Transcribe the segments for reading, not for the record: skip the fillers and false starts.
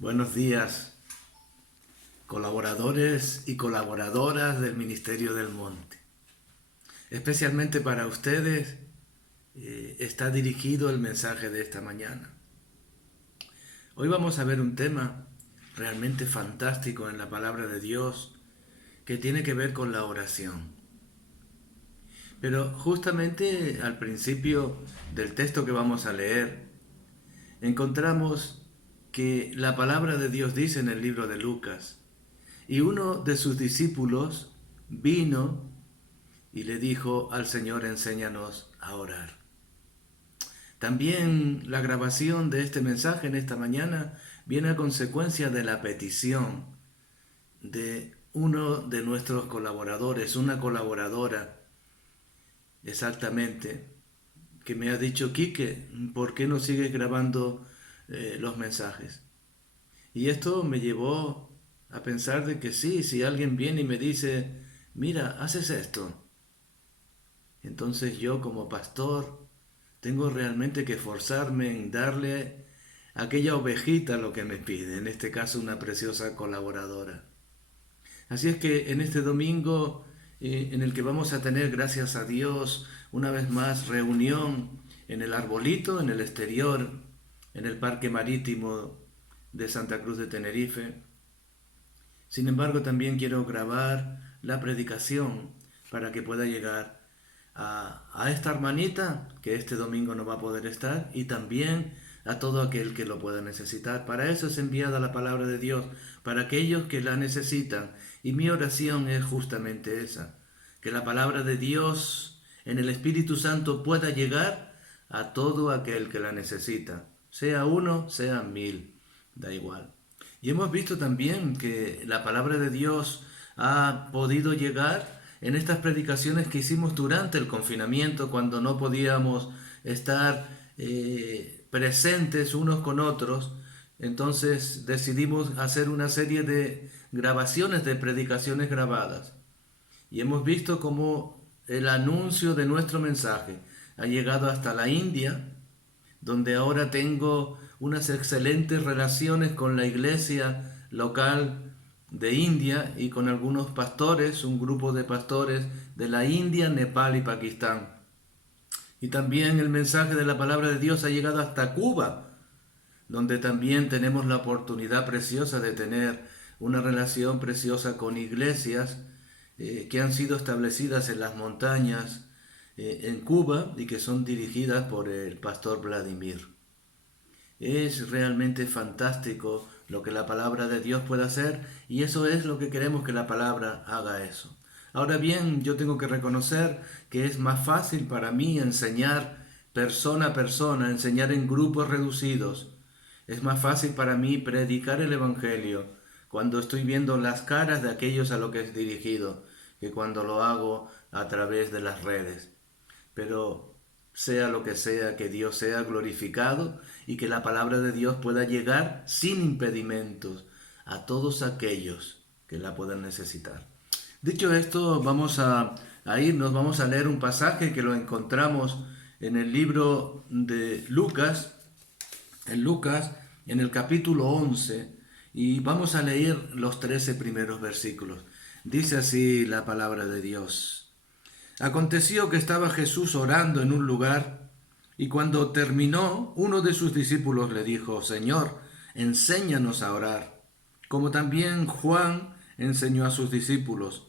Buenos días, colaboradores y colaboradoras del Ministerio del Monte. Especialmente para ustedes está dirigido el mensaje de esta mañana. Hoy vamos a ver un tema realmente fantástico en la palabra de Dios que tiene que ver con la oración. Pero justamente al principio del texto que vamos a leer, encontramos que la palabra de Dios dice en el libro de Lucas: y uno de sus discípulos vino y le dijo al Señor: enséñanos a orar. También la grabación de este mensaje en esta mañana viene a consecuencia de la petición de uno de nuestros colaboradores, una colaboradora exactamente, que me ha dicho: Quique, ¿por qué no sigues grabando los mensajes? Y esto me llevó a pensar de que sí, si alguien viene y me dice: mira, haces esto, entonces yo como pastor tengo realmente que esforzarme en darle a aquella ovejita lo que me pide, en este caso una preciosa colaboradora. Así es que en este domingo en el que vamos a tener, gracias a Dios, una vez más reunión en el arbolito, en el exterior, en el Parque Marítimo de Santa Cruz de Tenerife. Sin embargo, también quiero grabar la predicación para que pueda llegar a esta hermanita que este domingo no va a poder estar, y también a todo aquel que lo pueda necesitar. Para eso es enviada la palabra de Dios, para aquellos que la necesitan. Y mi oración es justamente esa: que la palabra de Dios en el Espíritu Santo pueda llegar a todo aquel que la necesita, sea uno, sean mil, da igual. Y hemos visto también que la palabra de Dios ha podido llegar en estas predicaciones que hicimos durante el confinamiento, cuando no podíamos estar presentes unos con otros. Entonces decidimos hacer una serie de grabaciones de predicaciones grabadas. Y hemos visto cómo el anuncio de nuestro mensaje ha llegado hasta la India, donde ahora tengo unas excelentes relaciones con la iglesia local de India y con algunos pastores, un grupo de pastores de la India, Nepal y Pakistán. Y también el mensaje de la palabra de Dios ha llegado hasta Cuba, donde también tenemos la oportunidad preciosa de tener una relación preciosa con iglesias que han sido establecidas en las montañas en Cuba y que son dirigidas por el pastor Vladimir. Es realmente fantástico lo que la palabra de Dios puede hacer, y eso es lo que queremos, que la palabra haga eso. Ahora bien, yo tengo que reconocer que es más fácil para mí enseñar persona a persona, enseñar en grupos reducidos. Es más fácil para mí predicar el Evangelio cuando estoy viendo las caras de aquellos a los que es dirigido, que cuando lo hago a través de las redes. Pero sea lo que sea, que Dios sea glorificado y que la palabra de Dios pueda llegar sin impedimentos a todos aquellos que la puedan necesitar. Dicho esto, vamos a irnos, vamos a leer un pasaje que lo encontramos en el libro de Lucas, en el capítulo 11, y vamos a leer los 13 primeros versículos. Dice así la palabra de Dios: Aconteció que estaba Jesús orando en un lugar, y cuando terminó, uno de sus discípulos le dijo: Señor, enséñanos a orar, como también Juan enseñó a sus discípulos.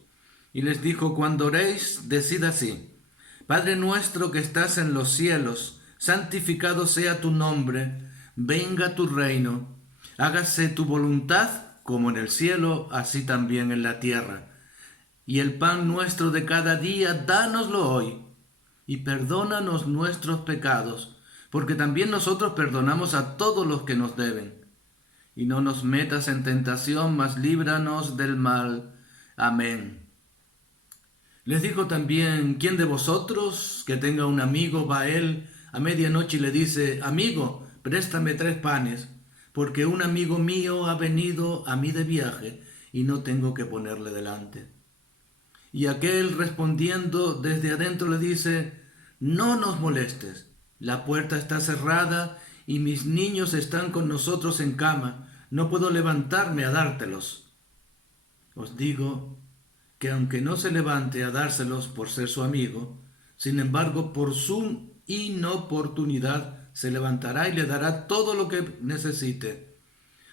Y les dijo: cuando oréis, decid así: Padre nuestro que estás en los cielos, santificado sea tu nombre, venga tu reino, hágase tu voluntad como en el cielo, así también en la tierra. Y el pan nuestro de cada día, dánoslo hoy, y perdónanos nuestros pecados, porque también nosotros perdonamos a todos los que nos deben. Y no nos metas en tentación, mas líbranos del mal. Amén. Les dijo también: ¿quién de vosotros que tenga un amigo va a él a medianoche y le dice: amigo, préstame 3 panes, porque un amigo mío ha venido a mí de viaje y no tengo que ponerle delante? Y aquel, respondiendo desde adentro, le dice: no nos molestes, la puerta está cerrada y mis niños están con nosotros en cama, no puedo levantarme a dártelos. Os digo que aunque no se levante a dárselos por ser su amigo, sin embargo, por su inoportunidad se levantará y le dará todo lo que necesite.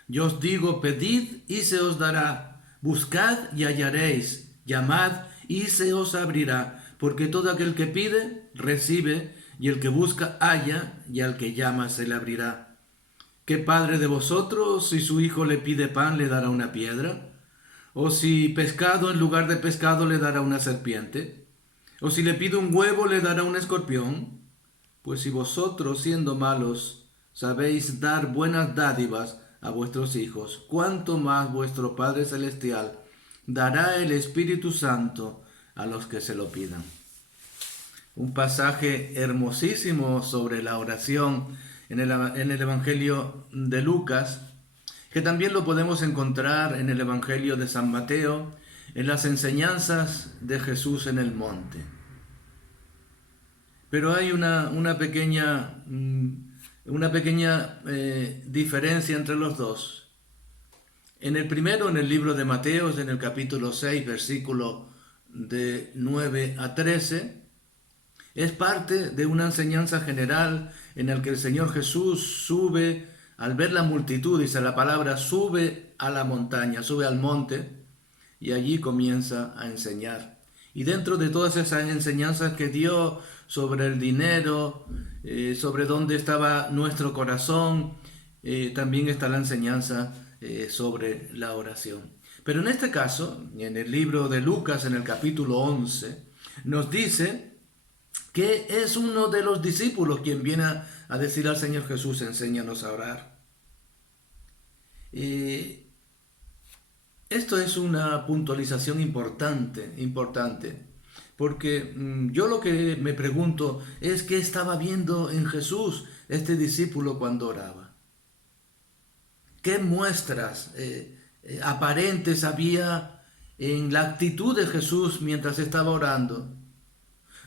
Yo os digo, pedid y se os dará, buscad y hallaréis, llamad y se os abrirá, porque todo aquel que pide, recibe, y el que busca, halla, y al que llama se le abrirá. ¿Qué padre de vosotros, si su hijo le pide pan, le dará una piedra? ¿O si pescado en lugar de pescado le dará una serpiente? ¿O si le pide un huevo le dará un escorpión? Pues si vosotros, siendo malos, sabéis dar buenas dádivas a vuestros hijos, cuánto más vuestro Padre Celestial dará el Espíritu Santo a los que se lo pidan. Un pasaje hermosísimo sobre la oración en el Evangelio de Lucas, que también lo podemos encontrar en el Evangelio de San Mateo, en las enseñanzas de Jesús en el monte. Pero hay una pequeña diferencia entre los dos. En el primero, en el libro de Mateo, en el capítulo 6, versículo de 9 a 13, es parte de una enseñanza general en la que el Señor Jesús sube, al ver la multitud, dice la palabra, sube a la montaña, sube al monte, y allí comienza a enseñar. Y dentro de todas esas enseñanzas que dio sobre el dinero, sobre dónde estaba nuestro corazón, también está la enseñanza sobre la oración. Pero en este caso, en el libro de Lucas, en el capítulo 11, nos dice que es uno de los discípulos quien viene a decir al Señor Jesús, enséñanos a orar. Esto es una puntualización importante, porque yo lo que me pregunto es qué estaba viendo en Jesús este discípulo cuando oraba. ¿Qué muestras aparentes había en la actitud de Jesús mientras estaba orando?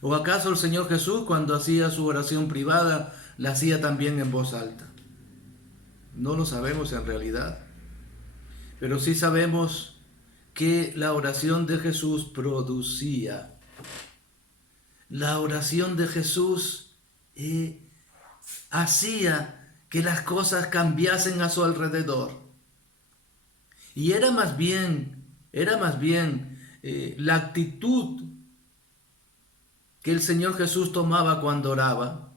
¿O acaso el Señor Jesús, cuando hacía su oración privada, la hacía también en voz alta? No lo sabemos en realidad, pero sí sabemos que la oración de Jesús producía. La oración de Jesús hacía que las cosas cambiasen a su alrededor. Y era más bien la actitud que el Señor Jesús tomaba cuando oraba,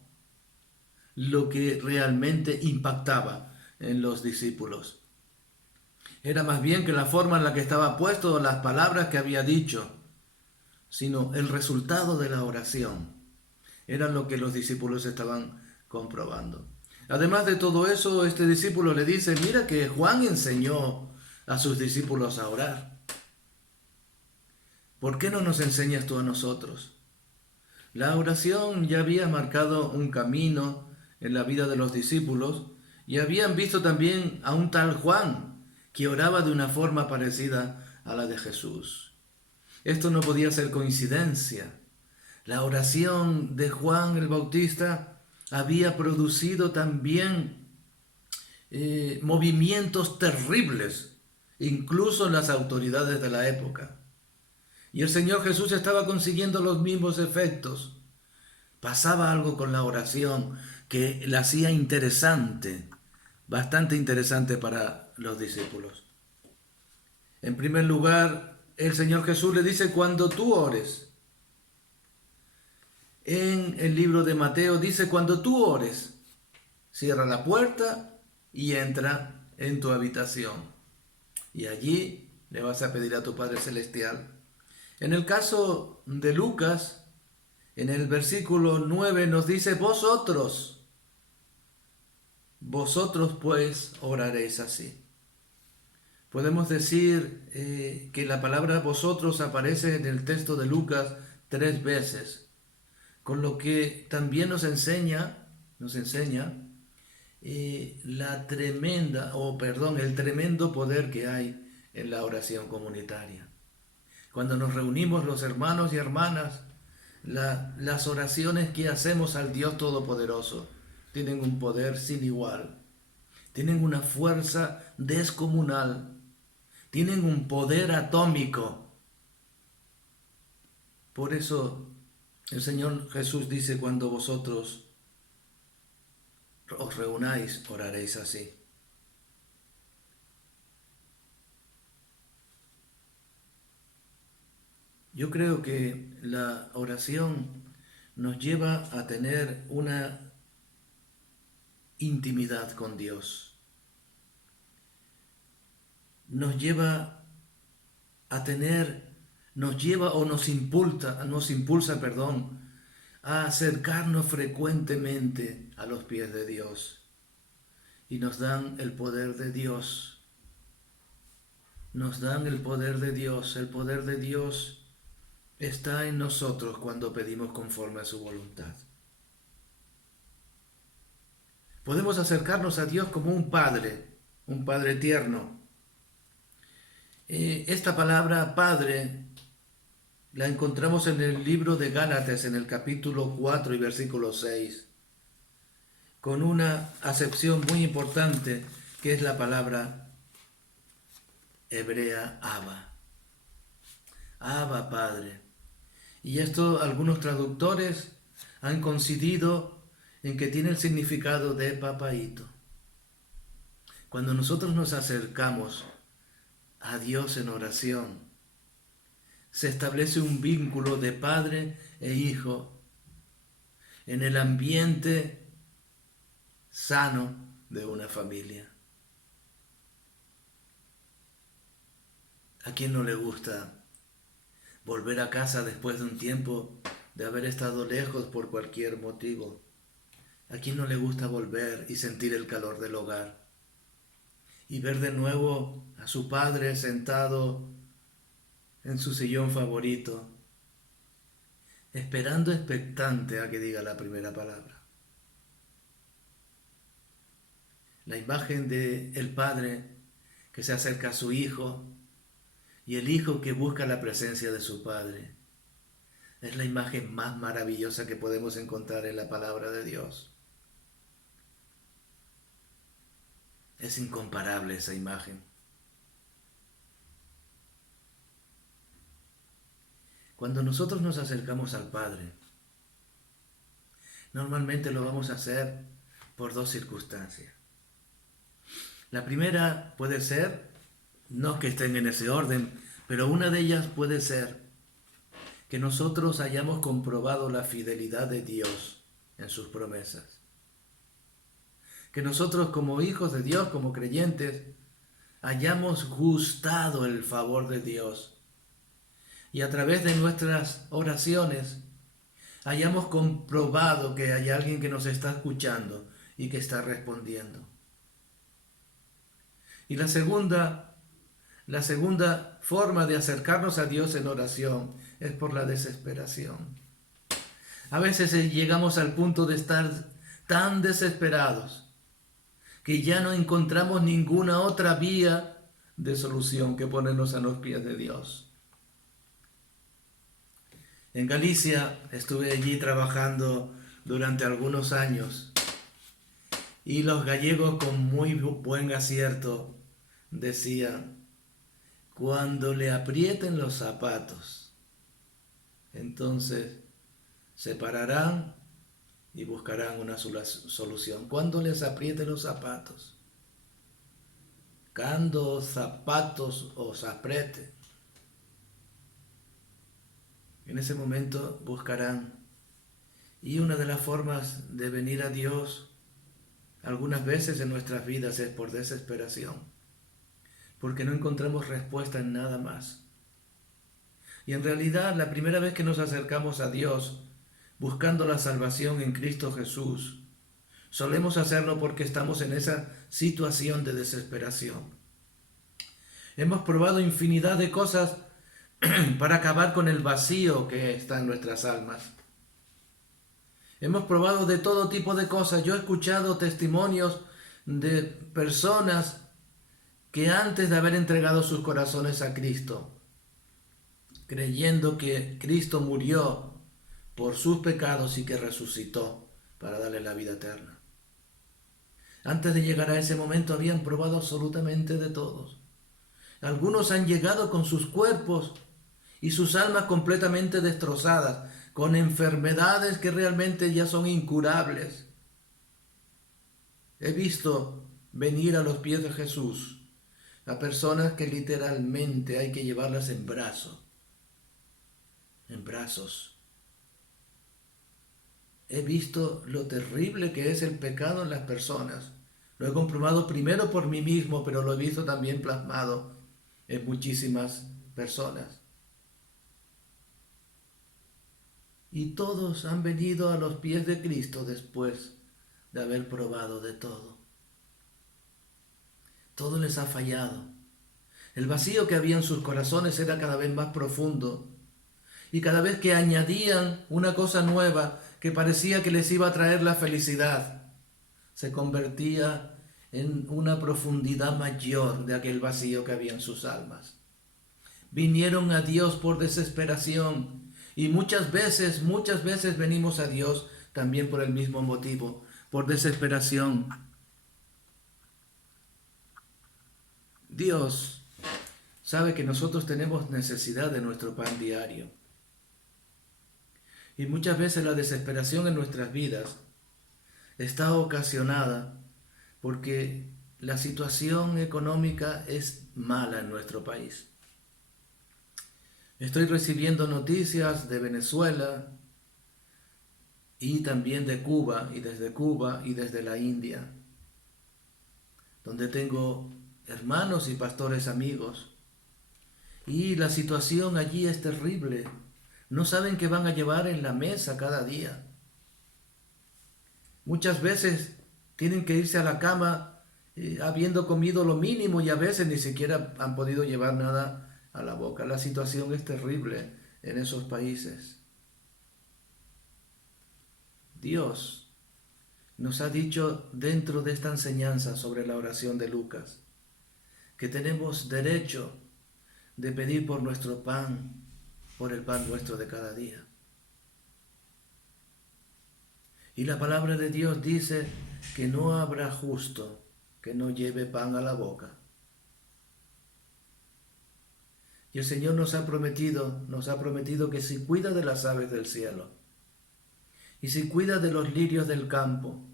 lo que realmente impactaba en los discípulos. Era más bien que la forma en la que estaba puesto, las palabras que había dicho, sino el resultado de la oración. Era lo que los discípulos estaban comprobando. Además de todo eso, este discípulo le dice, mira que Juan enseñó a sus discípulos a orar. ¿Por qué no nos enseñas tú a nosotros? La oración ya había marcado un camino en la vida de los discípulos y habían visto también a un tal Juan que oraba de una forma parecida a la de Jesús. Esto no podía ser coincidencia. La oración de Juan el Bautista había producido también movimientos terribles, incluso en las autoridades de la época. Y el Señor Jesús estaba consiguiendo los mismos efectos. Pasaba algo con la oración que la hacía interesante, bastante interesante para los discípulos. En primer lugar, el Señor Jesús le dice, cuando tú ores. En el libro de Mateo dice, cuando tú ores, cierra la puerta y entra en tu habitación. Y allí le vas a pedir a tu Padre Celestial. En el caso de Lucas, en el versículo 9 nos dice, vosotros pues oraréis así. Podemos decir que la palabra vosotros aparece en el texto de Lucas 3 veces, con lo que también nos enseña el tremendo poder que hay en la oración comunitaria. Cuando nos reunimos los hermanos y hermanas, las oraciones que hacemos al Dios Todopoderoso tienen un poder sin igual. tienen una fuerza descomunal, tienen un poder atómico. Por eso el Señor Jesús dice: cuando vosotros os reunáis, oraréis así. Yo creo que la oración nos lleva a tener una intimidad con Dios. Nos lleva a tener, nos impulsa, a acercarnos frecuentemente a los pies de Dios. Y nos dan el poder de Dios. Nos dan el poder de Dios. El poder de Dios está en nosotros cuando pedimos conforme a su voluntad. Podemos acercarnos a Dios como un Padre tierno. Esta palabra Padre la encontramos en el libro de Gálatas, en el capítulo 4 y versículo 6, con una acepción muy importante, que es la palabra hebrea Abba. Abba, Padre. Y esto algunos traductores han coincidido en que tiene el significado de papaíto. Cuando nosotros nos acercamos a Dios en oración, se establece un vínculo de padre e hijo en el ambiente sano de una familia. ¿A quién no le gusta volver a casa después de un tiempo de haber estado lejos por cualquier motivo? ¿A quién no le gusta volver y sentir el calor del hogar? Y ver de nuevo a su padre sentado en su sillón favorito, esperando expectante a que diga la primera palabra. La imagen de el padre que se acerca a su hijo y el hijo que busca la presencia de su padre es la imagen más maravillosa que podemos encontrar en la palabra de Dios. Es incomparable esa imagen. Cuando nosotros nos acercamos al Padre, normalmente lo vamos a hacer por dos circunstancias. La primera puede ser, no que estén en ese orden, pero una de ellas puede ser que nosotros hayamos comprobado la fidelidad de Dios en sus promesas. Que nosotros como hijos de Dios, como creyentes, hayamos gustado el favor de Dios. Y a través de nuestras oraciones hayamos comprobado que hay alguien que nos está escuchando y que está respondiendo. Y la segunda forma de acercarnos a Dios en oración es por la desesperación. A veces llegamos al punto de estar tan desesperados que ya no encontramos ninguna otra vía de solución que ponernos a los pies de Dios. En Galicia estuve allí trabajando durante algunos años y los gallegos, con muy buen acierto, decían: cuando le aprieten los zapatos, entonces se pararán y buscarán una solución. Cuando les aprieten los zapatos, cuando zapatos os aprieten, en ese momento buscarán. Y una de las formas de venir a Dios algunas veces en nuestras vidas es por desesperación, porque no encontramos respuesta en nada más. Y en realidad la primera vez que nos acercamos a Dios buscando la salvación en Cristo Jesús, solemos hacerlo porque estamos en esa situación de desesperación. Hemos probado infinidad de cosas para acabar con el vacío que está en nuestras almas. Hemos probado de todo tipo de cosas. Yo he escuchado testimonios de personas que antes de haber entregado sus corazones a Cristo, creyendo que Cristo murió por sus pecados y que resucitó para darle la vida eterna, Antes de llegar a ese momento habían probado absolutamente de todos. Algunos han llegado con sus cuerpos y sus almas completamente destrozadas, con enfermedades que realmente ya son incurables. He visto venir a los pies de Jesús a personas que literalmente hay que llevarlas en brazos. He visto lo terrible que es el pecado en las personas. Lo he comprobado primero por mí mismo, pero lo he visto también plasmado en muchísimas personas. Y todos han venido a los pies de Cristo después de haber probado de todo. Todo les ha fallado. El vacío que había en sus corazones era cada vez más profundo. Y cada vez que añadían una cosa nueva que parecía que les iba a traer la felicidad, se convertía en una profundidad mayor de aquel vacío que había en sus almas. Vinieron a Dios por desesperación y muchas veces venimos a Dios también por el mismo motivo, por desesperación. Dios sabe que nosotros tenemos necesidad de nuestro pan diario. Y muchas veces la desesperación en nuestras vidas está ocasionada porque la situación económica es mala en nuestro país. Estoy recibiendo noticias de Venezuela y también de Cuba y desde la India, donde tengo hermanos y pastores amigos. Y la situación allí es terrible. No saben qué van a llevar en la mesa cada día. Muchas veces tienen que irse a la cama habiendo comido lo mínimo y a veces ni siquiera han podido llevar nada a la boca. La situación es terrible en esos países. Dios nos ha dicho dentro de esta enseñanza sobre la oración de Lucas que tenemos derecho de pedir por nuestro pan, por el pan nuestro de cada día. Y la palabra de Dios dice que no habrá justo que no lleve pan a la boca. Y el Señor nos ha prometido que si cuida de las aves del cielo y si cuida de los lirios del campo,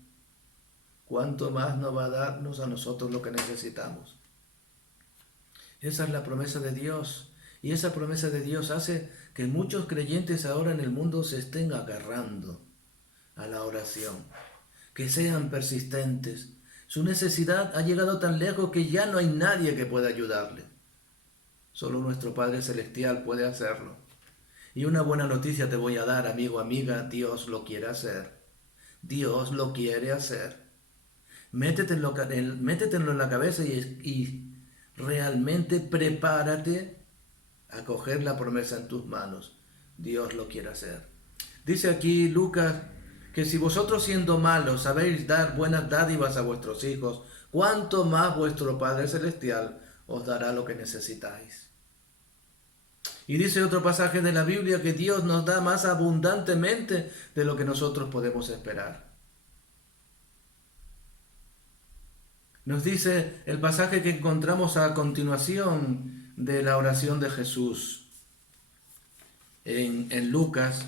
¿cuánto más nos va a darnos a nosotros lo que necesitamos? Esa es la promesa de Dios. Y esa promesa de Dios hace que muchos creyentes ahora en el mundo se estén agarrando a la oración, que sean persistentes. Su necesidad ha llegado tan lejos que ya no hay nadie que pueda ayudarle. Solo nuestro Padre Celestial puede hacerlo. Y una buena noticia te voy a dar, amigo, amiga, Dios lo quiere hacer. Dios lo quiere hacer. Métetelo en la cabeza y realmente prepárate a coger la promesa en tus manos. Dios lo quiere hacer. Dice aquí Lucas que si vosotros siendo malos sabéis dar buenas dádivas a vuestros hijos, cuánto más vuestro Padre Celestial os dará lo que necesitáis. Y dice otro pasaje de la Biblia que Dios nos da más abundantemente de lo que nosotros podemos esperar. Nos dice el pasaje que encontramos a continuación de la oración de Jesús en Lucas,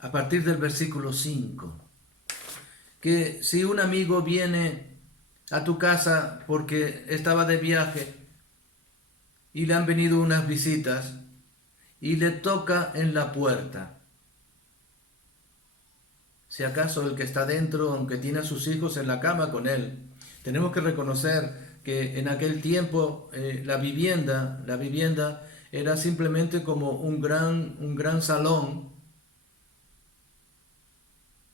a partir del versículo 5, que si un amigo viene a tu casa porque estaba de viaje y le han venido unas visitas y le toca en la puerta, si acaso el que está dentro, aunque tiene a sus hijos en la cama con él, tenemos que reconocer que en aquel tiempo la vivienda era simplemente como un gran salón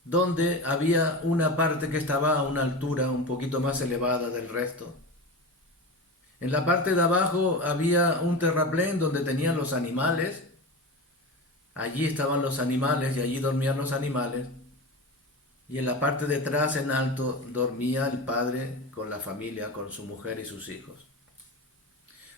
donde había una parte que estaba a una altura un poquito más elevada del resto. En la parte de abajo había un terraplén donde tenían los animales. Allí estaban los animales y allí dormían los animales. Y en la parte de atrás, en alto, dormía el padre con la familia, con su mujer y sus hijos.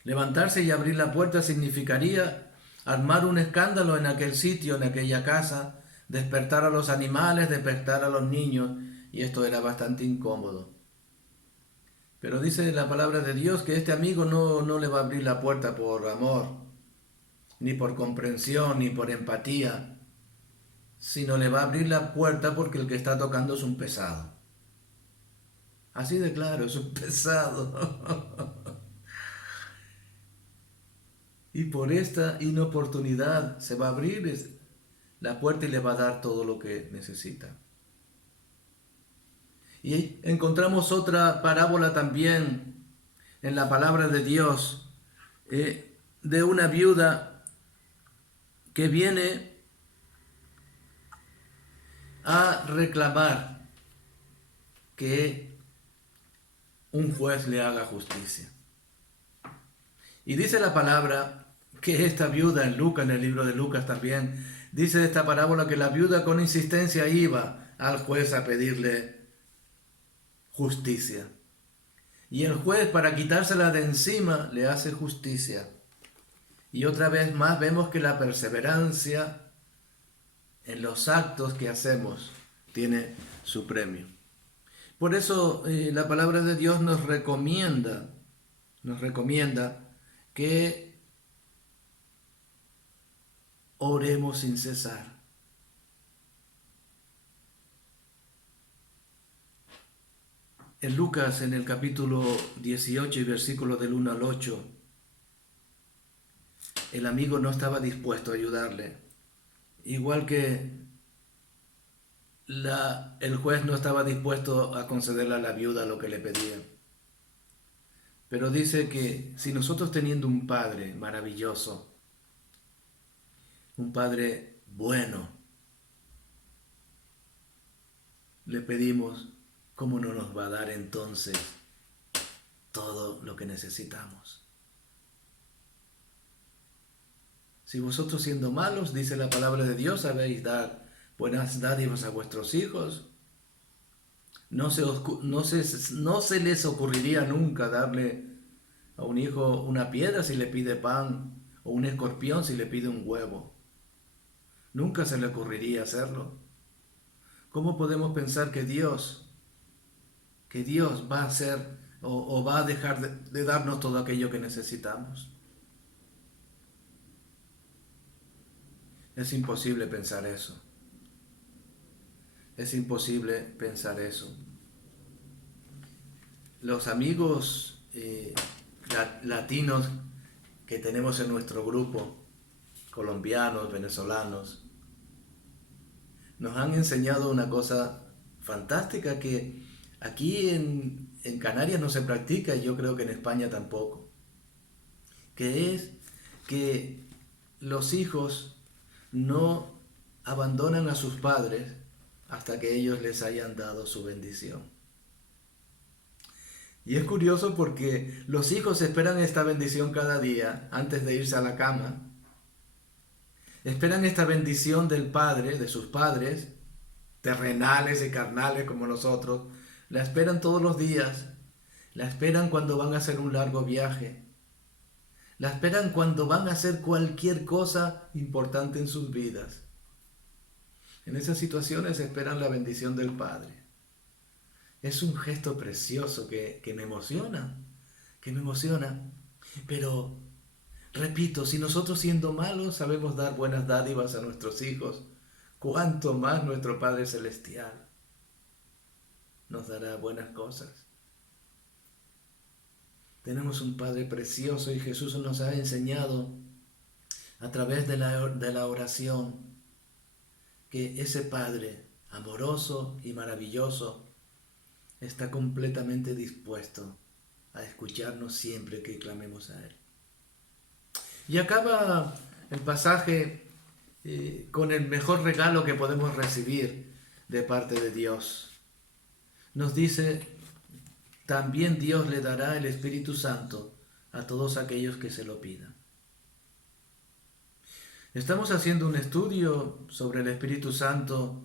Levantarse y abrir la puerta significaría armar un escándalo en aquel sitio, en aquella casa, despertar a los animales, despertar a los niños y esto era bastante incómodo. Pero dice la palabra de Dios que este amigo no le va a abrir la puerta por amor, ni por comprensión, ni por empatía, sino le va a abrir la puerta porque el que está tocando es un pesado. Así de claro, es un pesado. Y por esta inoportunidad se va a abrir la puerta y le va a dar todo lo que necesita. Y encontramos otra parábola también en la palabra de Dios, de una viuda que viene a reclamar que un juez le haga justicia. Y dice la palabra que esta viuda en Lucas, en el libro de Lucas también, dice esta parábola que la viuda con insistencia iba al juez a pedirle justicia. Y el juez, para quitársela de encima, le hace justicia. Y otra vez más vemos que la perseverancia en los actos que hacemos tiene su premio. Por eso la palabra de Dios nos recomienda que oremos sin cesar. En Lucas, en el capítulo 18 y versículo del 1 al 8, el amigo no estaba dispuesto a ayudarle, igual que el juez no estaba dispuesto a concederle a la viuda lo que le pedía. Pero dice que si nosotros teniendo un Padre maravilloso, un Padre bueno, le pedimos, ¿cómo no nos va a dar entonces todo lo que necesitamos? Si vosotros siendo malos, dice la palabra de Dios, sabéis dar buenas dádivas a vuestros hijos, no se les ocurriría nunca darle a un hijo una piedra si le pide pan, o un escorpión si le pide un huevo. Nunca se le ocurriría hacerlo. ¿Cómo podemos pensar que Dios va a hacer o va a dejar de darnos todo aquello que necesitamos? Es imposible pensar eso. Es imposible pensar eso. Los amigos latinos que tenemos en nuestro grupo, colombianos, venezolanos, nos han enseñado una cosa fantástica que aquí en Canarias no se practica y yo creo que en España tampoco, que es que los hijos no abandonan a sus padres hasta que ellos les hayan dado su bendición. Y es curioso porque los hijos esperan esta bendición cada día antes de irse a la cama. Esperan esta bendición del padre, de sus padres, terrenales y carnales como nosotros. La esperan todos los días. La esperan cuando van a hacer un largo viaje. La esperan cuando van a hacer cualquier cosa importante en sus vidas. En esas situaciones esperan la bendición del Padre. Es un gesto precioso que me emociona, Pero, repito, si nosotros siendo malos sabemos dar buenas dádivas a nuestros hijos, ¿cuánto más nuestro Padre Celestial nos dará buenas cosas? Tenemos un Padre precioso y Jesús nos ha enseñado a través de la oración que ese Padre amoroso y maravilloso está completamente dispuesto a escucharnos siempre que clamemos a Él. Y acaba el pasaje con el mejor regalo que podemos recibir de parte de Dios. Nos dice, también Dios le dará el Espíritu Santo a todos aquellos que se lo pidan. Estamos haciendo un estudio sobre el Espíritu Santo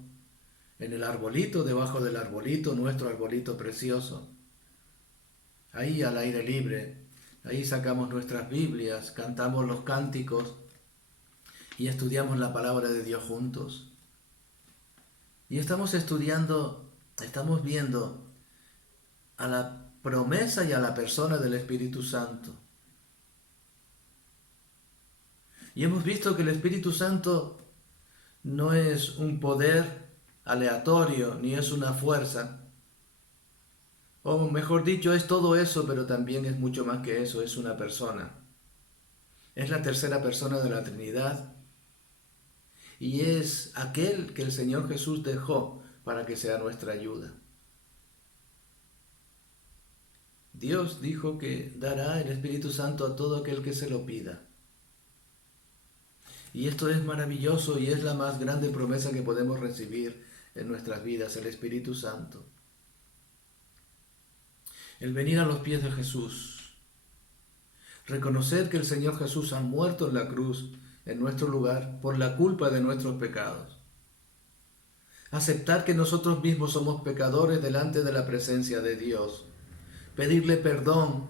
en el arbolito, debajo del arbolito, nuestro arbolito precioso. Ahí al aire libre, ahí sacamos nuestras Biblias, cantamos los cánticos y estudiamos la palabra de Dios juntos. Y estamos estudiando estamos viendo a la promesa y a la persona del Espíritu Santo. Y hemos visto que el Espíritu Santo no es un poder aleatorio, ni es una fuerza. O mejor dicho, es todo eso, pero también es mucho más que eso, es una persona. Es la tercera persona de la Trinidad y es aquel que el Señor Jesús dejó para que sea nuestra ayuda. Dios dijo que dará el Espíritu Santo a todo aquel que se lo pida. Y esto es maravilloso y es la más grande promesa que podemos recibir en nuestras vidas, el Espíritu Santo. El venir a los pies de Jesús, reconocer que el Señor Jesús ha muerto en la cruz en nuestro lugar por la culpa de nuestros pecados. Aceptar que nosotros mismos somos pecadores delante de la presencia de Dios. Pedirle perdón.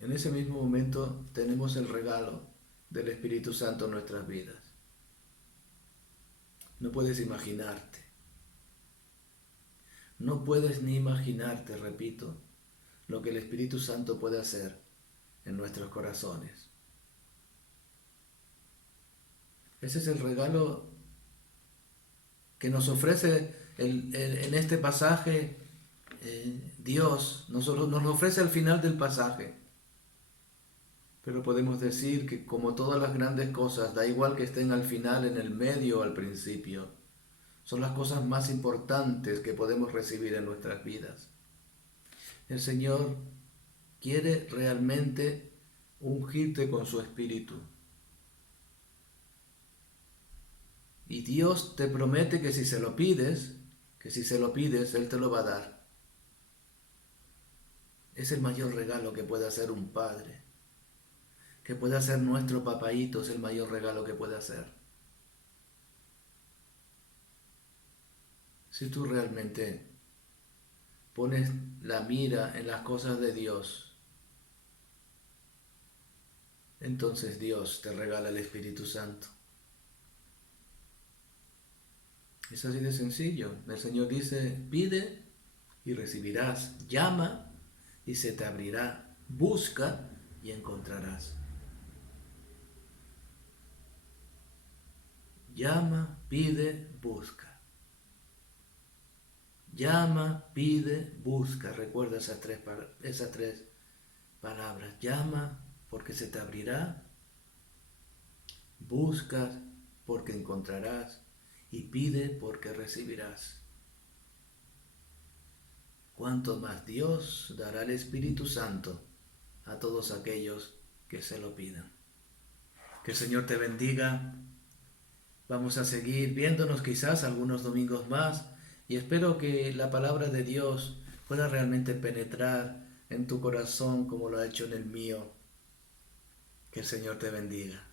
En ese mismo momento tenemos el regalo del Espíritu Santo en nuestras vidas. No puedes imaginarte. No puedes ni imaginarte, repito, lo que el Espíritu Santo puede hacer en nuestros corazones. Ese es el regalo que nos ofrece en este pasaje Dios. Nos lo ofrece al final del pasaje. Pero podemos decir que como todas las grandes cosas, da igual que estén al final, en el medio o al principio, son las cosas más importantes que podemos recibir en nuestras vidas. El Señor quiere realmente ungirte con su Espíritu. Y Dios te promete que si se lo pides, Él te lo va a dar. Es el mayor regalo que puede hacer un padre. Que puede hacer nuestro papaíto, es el mayor regalo que puede hacer. Si tú realmente pones la mira en las cosas de Dios, entonces Dios te regala el Espíritu Santo. Es así de sencillo. El Señor dice, pide y recibirás. Llama y se te abrirá. Busca y encontrarás. Llama, pide, busca. Llama, pide, busca. Recuerda esas tres palabras. Llama porque se te abrirá. Busca porque encontrarás. Y pide porque recibirás. Cuanto más Dios dará el Espíritu Santo a todos aquellos que se lo pidan. Que el Señor te bendiga. Vamos a seguir viéndonos quizás algunos domingos más y espero que la palabra de Dios pueda realmente penetrar en tu corazón como lo ha hecho en el mío. Que el Señor te bendiga.